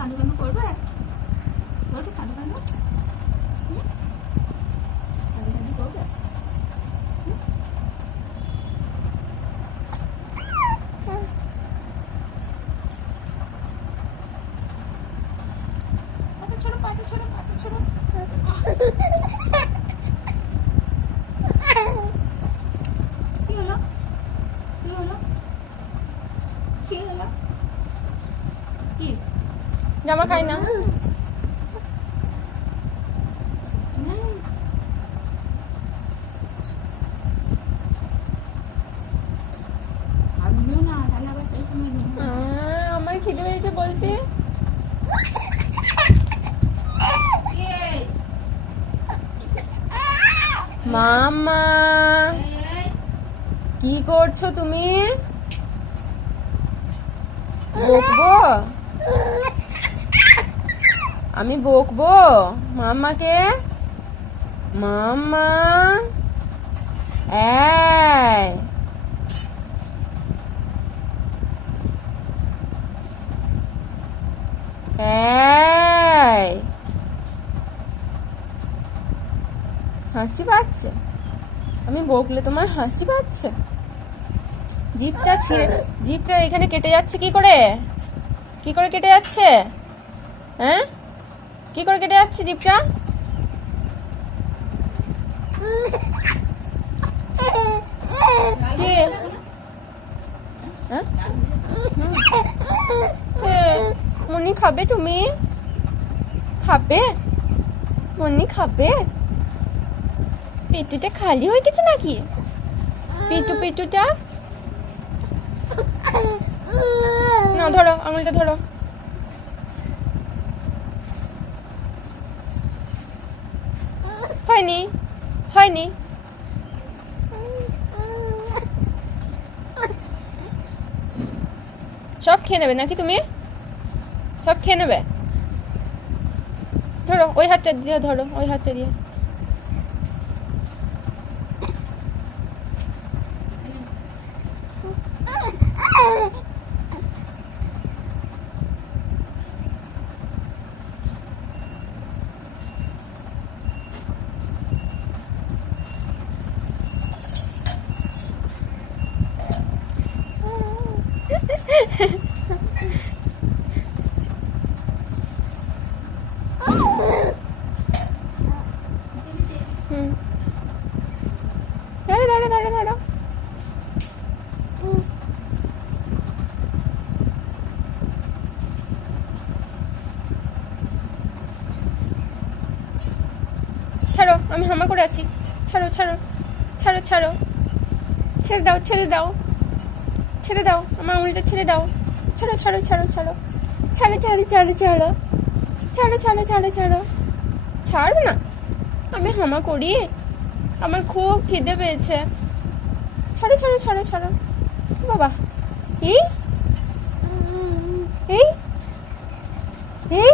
কাঁদু কাঁদু করবে, করবে কাঁদু কাঁদু, কাঁদু কাঁদু করবে। পাটা ছোড়ো, পাটা ছোড়ো, পাটা ছোড়ো। কি হলো, কি হলো, কি হলো, কি জামা খাই না। আমিও না, তাহলে আবার সেই সময় আমার খিদে পেয়েছে বলছি। মামা কি করছো তুমি? বকবো আমি, বকবো মাম্মাকে। মাম্মা এই এই হাসি পাচ্ছে? আমি বকলে তোমার হাসি পাচ্ছে? জিভটা ছিঁড়ে, জিভটা এখানে কেটে যাচ্ছে কি করে? কি করে কেটে যাচ্ছে? হ্যাঁ, কি করে কেটে যাচ্ছে জিভটা? কি? হ্যাঁ? মনি খাবে তুমি? খাবে মনি, খাবে? পেটুটা খালি হয়ে গেছে নাকি? পেটুটা না, ধরো আঙুলটা ধরো। হয়নি, হয়নি। সব খেয়ে নেবে নাকি তুমি? সব খেয়ে নেবে? ধরো ওই হাতটা দিয়ে, ধরো ওই হাতটা দিয়ে। ধরো ধরো ধরো ধরো। ছাড়ো, আমি হামা করে আছি। ছাড়ো ছাড়ো ছাড়ো ছাড়ো, ছেড়ে দাও ছেড়ে দাও ছেড়ে দাও, আমার আঙুলটা ছেড়ে দাও। ছাড়ো ছাড়ো ছাড়ো ছাড়ো ছাড়ো ছাড়ো ছাড়ো ছাড়ো ছাড়ো ছাড়ো ছাড়ো ছাড়ো। ছাড়ো না, আমি হামা করি, আমার খুব খিদে পেয়েছে। ছাড়ো ছাড়ো ছাড়ো ছাড়ো। বাবা, এই এই এই